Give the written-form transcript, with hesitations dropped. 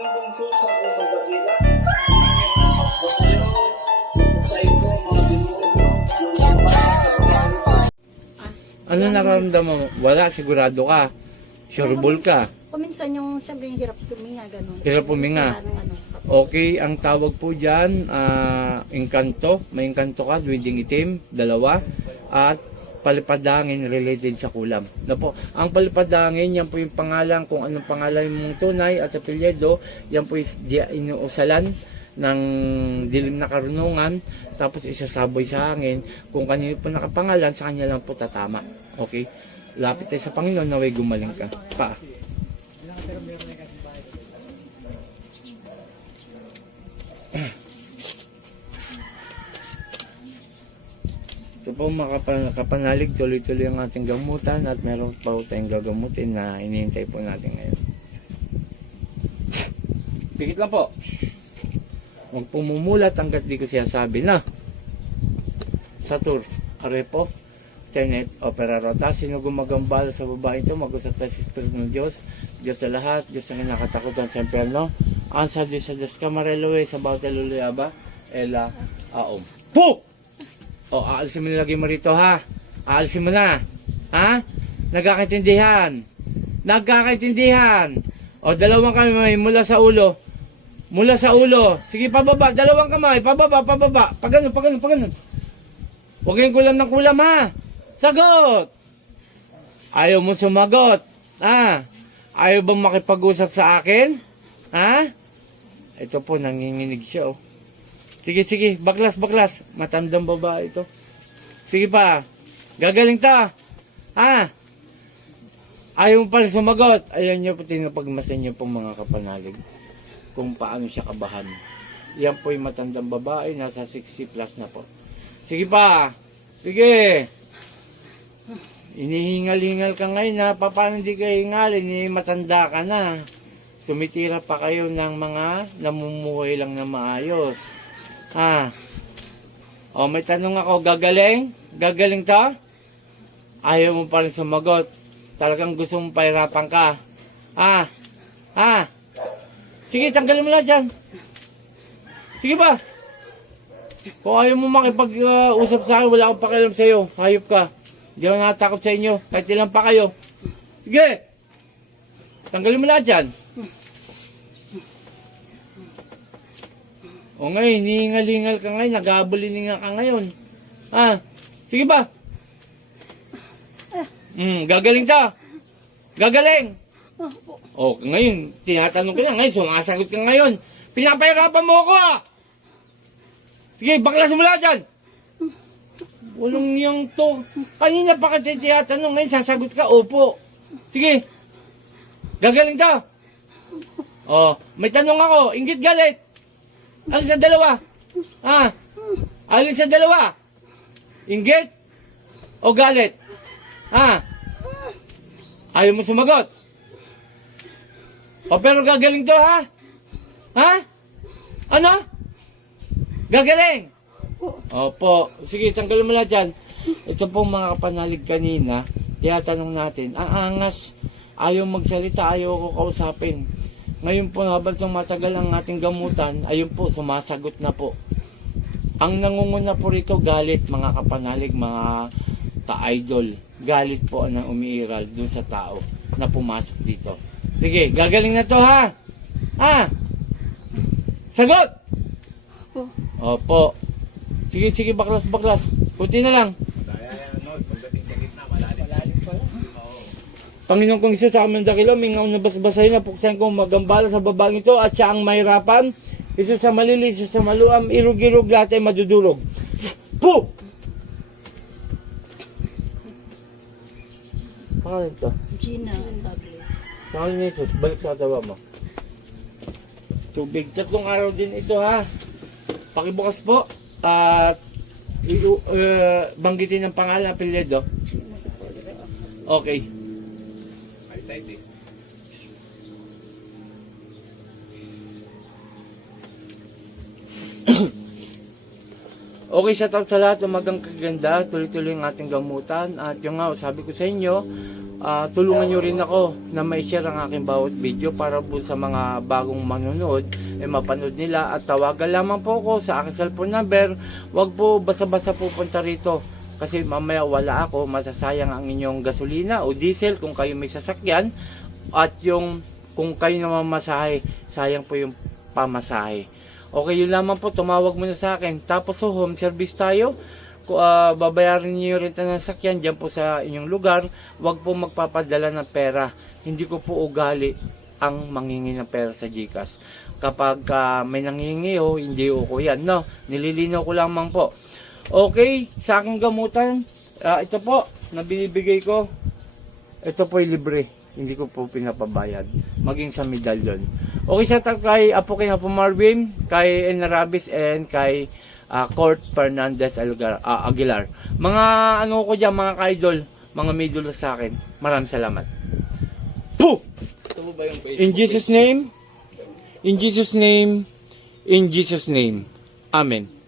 aming bungso sa pusong Basila. Basta yun, sa ito, mga demonyo, yung laban, Ano nararamdaman mo? Wala, sigurado ka. Sureball ka. Kuminsan yung sabi hirap tuminga, gano'n. Hirap huminga. Wala nang ano. Okay, ang tawag po dyan, engkanto. May engkanto ka, duwinding itim, dalawa. At palipadangin related sa kulam. Na po, ang palipadangin, yan po yung pangalan, kung anong pangalan mong tunay at apelyido, yan po yung inuusalan ng dilim na karunungan, tapos isasaboy sa hangin. Kung kanino po nakapangalan, sa kanya lang po tatama. Okay? Lapit tayo sa Panginoon, naway gumaling ka. Pa. Ito po mga kapanalig, tuloy-tuloy ang ating gamutan at meron pa po tayong gagamutin na hinihintay po natin ngayon. Pikit lang po. Huwag pumumulat hanggat di ko siya sabi na. Satur, Arepo, Tenet, Opera Rota, sino gumagambala sa babae ito, mag-usap tayo sa Espiritu ng Diyos, Diyos na lahat, Diyos na kinakatakutan sa impyerno, ang sa Diyos Kamareloe, sa bawat aluluyaba, Ela, Aom. Po! O, aalisin mo nilagay mo rito, ha? Aalisin mo na. Ha? Nagkakaintindihan. Nagkakaintindihan. O, dalawang kamay mula sa ulo. Mula sa ulo. Sige, pababa. Dalawang kamay. Pababa, pababa. Pagano, pagano, pagano. Huwag kayong kulam ng kulam, ha? Sagot! Ayaw mo sumagot. Ha? Ayaw bang makipag-usap sa akin? Ha? Ito po, nanginginig siya, oh. Sige, sige. Baklas, baklas. Matandang babae ito. Sige pa. Gagaling ta. Ha? Ayaw mo pa rin sumagot. Ayan nyo po, tinapagmasan nyo pong mga kapanalig. Kung paano siya kabahan. Yan po yung matandang babae. Nasa 60 plus na po. Sige pa. Sige. Inihingal-hingal ka ngayon na. Paano hindi ka hingalin? Matanda ka na. Tumitira pa kayo ng mga namumuhay lang na maayos. Ha? O, may tanong ako, gagaling? Gagaling to? Ayaw mo pa rin sumagot. Talagang gusto mong pahirapan ka. Ha? Ha? Sige, tanggalin mo na dyan. Sige ba? Kung ayaw mo makipag-usap sa akin, wala akong pakialam sa'yo. Hayop ka. Hindi ako natakot sa inyo. Kahit ilan pa kayo. Sige! Tanggalin mo na dyan. O ngayon, hinihingal-hingal ka ngayon, nag-aabulininga ka ngayon. Ha? Sige ba? Gagaling ka. Gagaling. O ngayon, tinatanong ko na ngayon, sumasagot ka ngayon. Pinapahirapan mo ako, ha? Sige, baklas mo lahat dyan. Walang niyang to. Kanina pa kasi tinatanong, ngayon sasagot ka, opo. Sige. Gagaling ka. O, may tanong ako, inggit galit. Alin sa dalawa? Ha? Alin sa dalawa? Inggit? O galit? Ha? Ayaw mo sumagot? O pero gagaling to, ha? Ha? Ano? Gagaling? Opo. Sige, tanggalin mo lang dyan. Ito pong mga kapanalig kanina, tinatanong natin, ang angas, ayaw magsalita, ayaw ko kausapin. Ngayon po, habang tumatagal ang ating gamutan, ayun po, sumasagot na po. Ang nangunguna po rito, galit, mga kapanalig, mga ka-idol. Galit po ang umiiral dun sa tao na pumasok dito. Sige, gagaling na to, ha? Ha? Sagot! Opo. Sige, sige, baklas, baklas. Kunti na lang. Panginoon kong Isus, sa aming dakilo, mingaw na basbasahin na puksan kong magambala sa babaeng ito at siya ang mahirapan. Isus sa malili, Isus sa maluam, irug-irug lahat ay madudurog. Po! Pangalan ito? Gina. Pangalan ni Isus, balik sa atawa mo. Tubig, 3 araw din ito, ha. Pakibukas po at banggitin ang pangalan, apelyido. Okay. Okay, shout out sa lahat, umagang kaganda, tuloy-tuloy ang ating gamutan. At yung nga, sabi ko sa inyo, tulungan nyo rin ako na ma-share ang aking bawat video para po sa mga bagong manonood mapanood nila, at tawagan lamang po ako sa aking cellphone number. Wag po basta-basta pupunta rito kasi mamaya wala ako, masasayang ang inyong gasolina o diesel kung kayo may sasakyan, at yung kung kayo naman masahe, sayang po yung pamasahe. Okay, yun lamang po, tumawag muna sa akin. Tapos home service tayo. Babayarin niyo yung renta ng sakyan dyan po sa inyong lugar. Wag po magpapadala ng pera. Hindi ko po ugali ang manghingi ng pera sa GCash. Kapag may nanghingi hindi ko yan, no? Nililinaw ko lamang po. Okay, sa aking gamutan, ito po, na binibigay ko, ito po ay libre. Hindi ko po pinapabayad. Maging sa medalyon. Okay, sa kay Apo kay Apo Marvin, kay Enarabis, and kay Court Fernandez Aguilar. Mga ano ko dyan, mga ka-idol, mga middle sa akin. Maraming salamat. Pooh! In Jesus' name, in Jesus' name, in Jesus' name. Amen.